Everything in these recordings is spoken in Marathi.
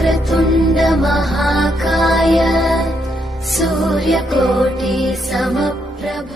वक्रतुण्ड महाकाय सूर्यकोटि समप्रभ।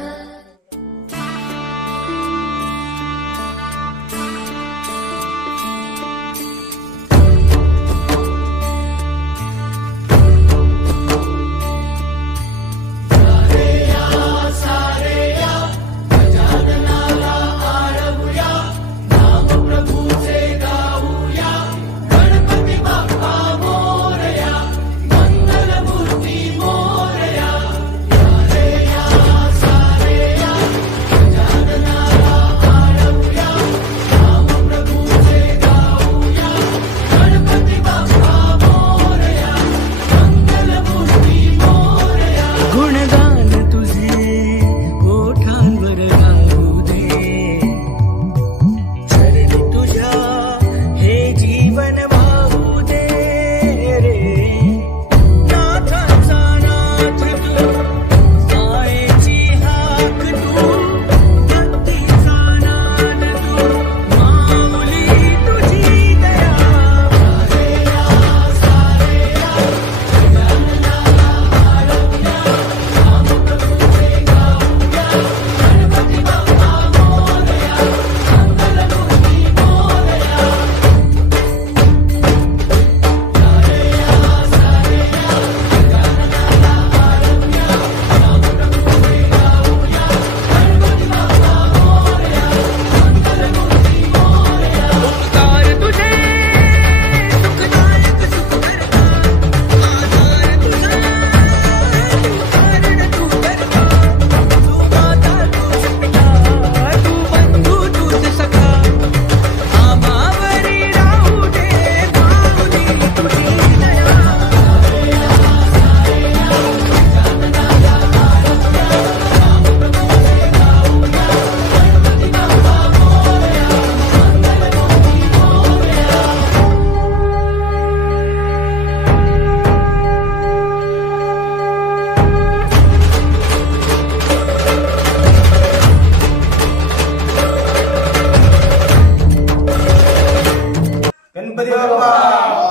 गणपती बाप्पा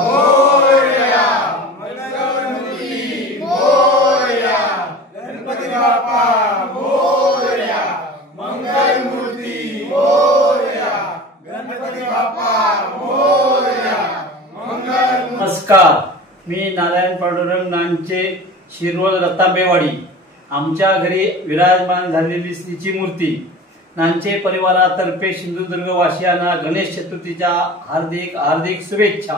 मोरया, मंगलमूर्ती मोरया, गणपती बाप्पा मोरया, मंगलमूर्ती मोरया, गणपती बाप्पा मोरया, मंगलमूर्ती। नमस्कार, मी नारायण पांडुरंग नांचे, शिरवळ रत्तांबेवाडी। आमच्या घरी विराजमान झालेली श्रीची मूर्ती नांचे परिवारातर्फे सिंधुदुर्ग वासियांना गणेश चतुर्थीच्या हार्दिक हार्दिक शुभेच्छा।